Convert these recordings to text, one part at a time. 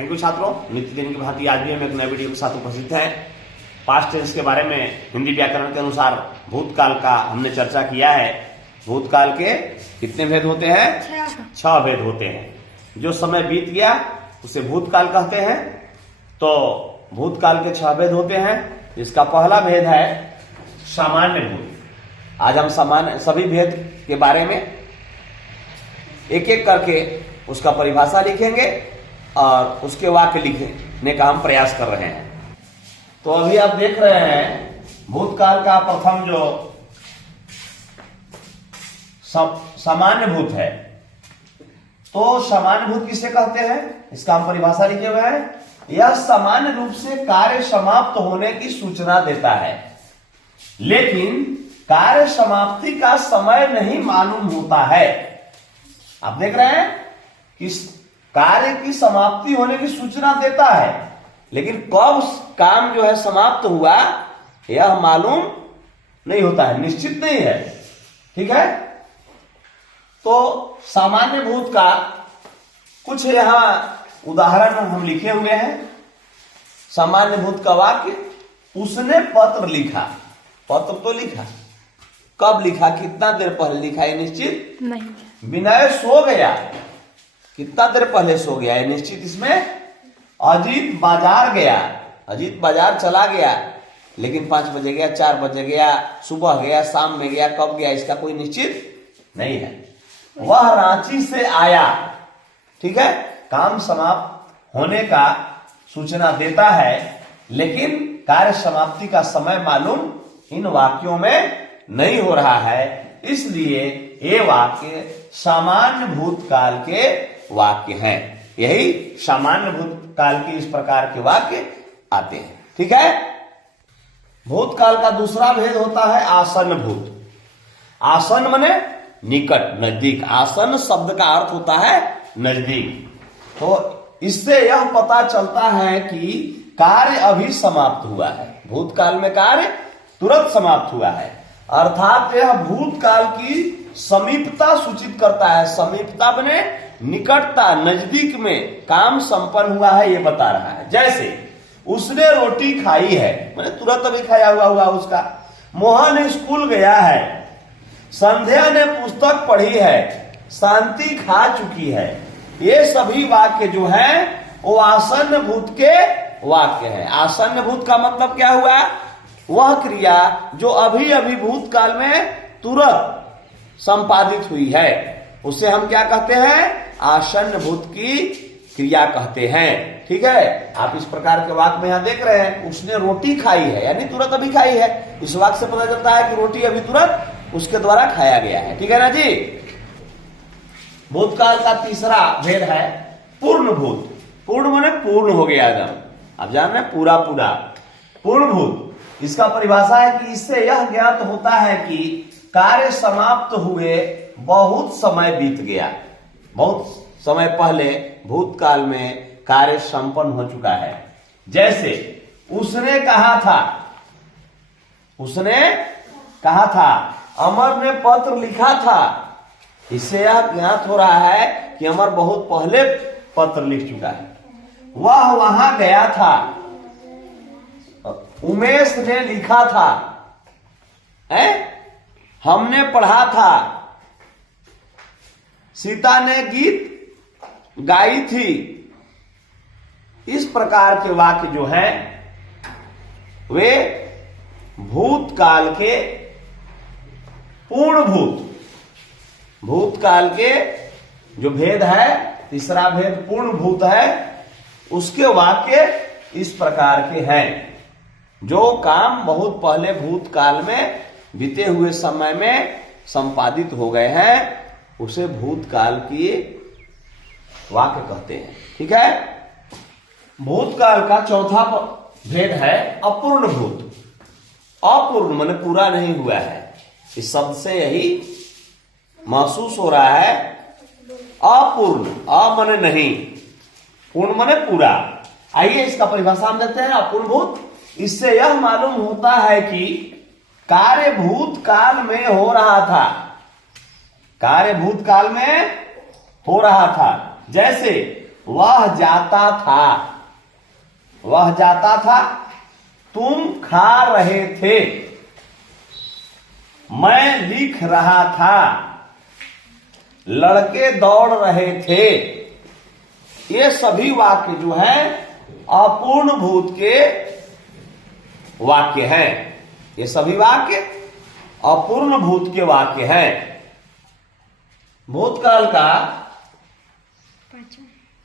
Thank you छात्रों, नित्य दिन की भांति आज भी हम एक नए वीडियो के साथ उपस्थित हैं। पास्ट टेंस के बारे में हिंदी व्याकरण के अनुसार भूतकाल का हमने चर्चा किया है। भूतकाल के कितने भेद होते हैं? 6 भेद होते हैं। जो समय बीत गया उसे भूतकाल कहते हैं। तो भूतकाल के 6 भेद होते हैं। इसका पहला भेद है सामान्य भूत। आज हम सामान्य सभी भेद के बारे में एक एक करके उसका परिभाषा लिखेंगे और उसके वाक्य लिखने का हम प्रयास कर रहे हैं। तो अभी आप देख रहे हैं भूतकाल का प्रथम जो सामान्य भूत है। तो सामान्य भूत किसे कहते हैं? इसका हम परिभाषा लिखे हुए हैं। यह सामान्य रूप से कार्य समाप्त होने की सूचना देता है, लेकिन कार्य समाप्ति का समय नहीं मालूम होता है। आप देख रहे हैं कि कार्य की समाप्ति होने की सूचना देता है, लेकिन कब काम जो है समाप्त हुआ यह मालूम नहीं होता है, निश्चित नहीं है। ठीक है। तो सामान्य भूत का कुछ यहां उदाहरण हम लिखे हुए हैं। सामान्य भूत का वाक्य, उसने पत्र लिखा। पत्र तो लिखा, कब लिखा, कितना देर पहले लिखा, ये निश्चित नहीं। विनय सो गया, कितना देर पहले सो गया, ये निश्चित इसमें। अजीत बाजार गया, अजीत बाजार चला गया, लेकिन 5 बजे गया, 4 बजे गया, सुबह गया, शाम में गया, कब गया, इसका कोई निश्चित नहीं है। वह रांची से आया। ठीक है। काम समाप्त होने का सूचना देता है, लेकिन कार्य समाप्ति का समय मालूम इन वाक्यों में नहीं हो रहा है। इसलिए ये वाक्य सामान्य भूतकाल के वाक्य हैं। यही सामान्य भूतकाल के इस प्रकार के वाक्य आते हैं। ठीक है। भूतकाल का दूसरा भेद होता है आसन्न भूत। आसन्न माने निकट, नजदीक। आसन्न शब्द का अर्थ होता है नजदीक। तो इससे यह पता चलता है कि कार्य अभी समाप्त हुआ है। भूतकाल में कार्य तुरंत समाप्त हुआ है, अर्थात यह भूतकाल की समीपता सूचित करता है। समीपता बने निकटता, नजदीक में काम संपन्न हुआ है, यह बता रहा है। जैसे उसने रोटी खाई है, मैंने तुरंत अभी खाया हुआ उसका। मोहन स्कूल गया है, संध्या ने पुस्तक पढ़ी है, शांति खा चुकी है। ये सभी वाक्य जो हैं वो आसन्न भूत के वाक्य हैं। आसन्न भूत का मतलब क्या हुआ? वह क्रिया जो अभी अभी भूतकाल में तुरंत संपादित हुई है, उसे हम क्या कहते हैं? आसन्न भूत की क्रिया कहते हैं। ठीक है। आप इस प्रकार के वाक्य में यहां देख रहे हैं, उसने रोटी खाई है, यानी तुरंत अभी खाई है। इस वाक्य से पता चलता है कि रोटी अभी तुरंत उसके द्वारा खाया गया है। ठीक है ना जी। भूतकाल का तीसरा भेद है पूर्ण भूत। पूर्ण माने पूर्ण हो गया एकदम। आप जान रहे हैं, पूरा पूरा। पूर्ण भूत, इसका परिभाषा है कि इससे यह ज्ञात होता है कि कार्य समाप्त हुए बहुत समय बीत गया। बहुत समय पहले भूतकाल में कार्य संपन्न हो चुका है। जैसे उसने कहा था, उसने कहा था, अमर ने पत्र लिखा था। इससे यह ज्ञात हो रहा है कि अमर बहुत पहले पत्र लिख चुका है। वह वहां गया था, उमेश ने लिखा था, हमने पढ़ा था, सीता ने गीत गाई थी। इस प्रकार के वाक्य जो हैं वे भूतकाल के पूर्ण भूत। भूतकाल के जो भेद है, तीसरा भेद पूर्ण भूत है, उसके वाक्य इस प्रकार के हैं। जो काम बहुत पहले भूतकाल में बीते हुए समय में संपादित हो गए हैं, उसे भूतकाल की वाक्य कहते हैं। ठीक है। भूतकाल का चौथा भेद है अपूर्ण भूत। अपूर्ण माने पूरा नहीं हुआ है। इस शब्द से यही महसूस हो रहा है। अपूर्ण, अ माने नहीं, पूर्ण माने पूरा। आइए इसका परिभाषा हम देते हैं। अपूर्ण भूत, इससे यह मालूम होता है कि कार्य भूतकाल में हो रहा था। कार्य भूतकाल में हो रहा था। जैसे वह जाता था, वह जाता था, तुम खा रहे थे, मैं लिख रहा था, लड़के दौड़ रहे थे। ये सभी वाक्य जो है अपूर्ण भूत के वाक्य हैं। ये सभी वाक्य अपूर्ण भूत के वाक्य हैं। भूतकाल का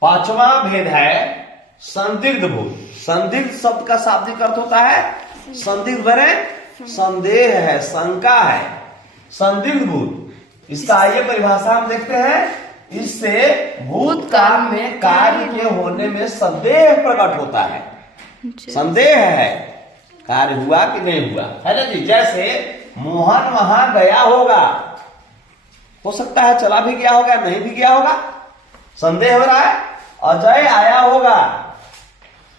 पांचवा भेद है संदिग्ध भूत। संदिग्ध शब्द का शाब्दिक अर्थ होता है संदिग्ध बने संदेह है, शंका है, संदिग्ध भूत। इसका आइए परिभाषा हम देखते हैं। इससे भूतकाल में कार्य के होने में संदेह प्रकट होता है। संदेह है कार्य हुआ कि नहीं हुआ, है ना जी। जैसे मोहन वहां गया होगा, हो सकता है चला भी गया होगा, नहीं भी गया होगा, संदेह हो रहा है। अजय आया होगा,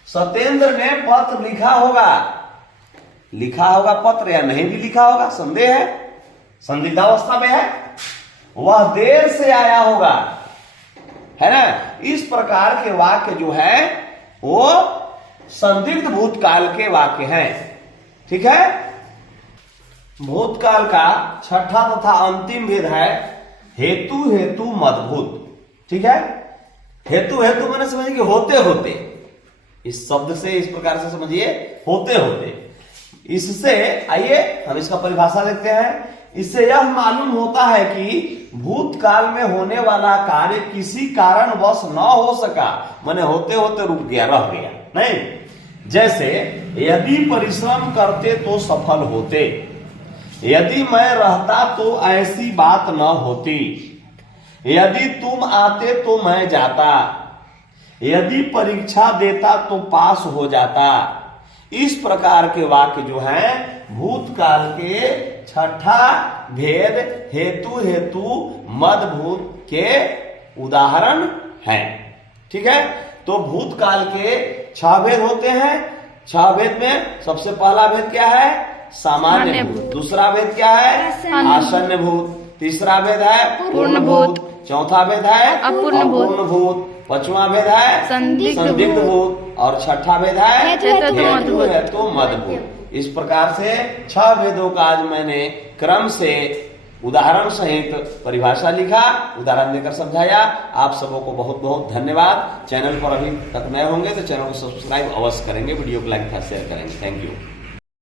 सत्येंद्र ने पत्र लिखा होगा, लिखा होगा पत्र या नहीं भी लिखा होगा, संदेह है, संदिग्धावस्था में है। वह देर से आया होगा, है ना। इस प्रकार के वाक्य जो है वो संदिग्ध भूतकाल के वाक्य हैं। ठीक है। भूतकाल का छठा तथा अंतिम भेद है हेतु हेतु मदभूत। ठीक है। हेतु हेतु मैंने समझिए कि होते होते, इस शब्द से इस प्रकार से समझिए होते होते। इससे आइए हम इसका परिभाषा देखते हैं। इससे यह मालूम होता है कि भूतकाल में होने वाला कार्य किसी कारणवश न हो सका, माने होते होते रुक गया, रह गया नहीं। जैसे यदि परिश्रम करते तो सफल होते, यदि मैं रहता तो ऐसी बात न होती, यदि तुम आते तो मैं जाता, यदि परीक्षा देता तो पास हो जाता। इस प्रकार के वाक्य जो हैं भूतकाल के छठा भेद हेतु हेतु मदभूत के उदाहरण हैं। ठीक है। तो भूतकाल के 6 भेद होते हैं। 6 भेद में सबसे पहला भेद क्या है? सामान्य भूत। दूसरा भेद क्या है? आसन्न भूत। तीसरा भेद है पूर्ण भूत। चौथा भेद है अपूर्ण भूत। पांचवा भेद है संदिग्ध भूत। और छठा भेद है हेतु मदभूत। इस प्रकार से 6 भेदों का आज मैंने क्रम से उदाहरण सहित परिभाषा लिखा, उदाहरण देकर समझाया। आप सबों को बहुत बहुत धन्यवाद। चैनल पर अभी तक नए होंगे तो चैनल को सब्सक्राइब अवश्य करेंगे, वीडियो को लाइक शेयर करेंगे। Thank you.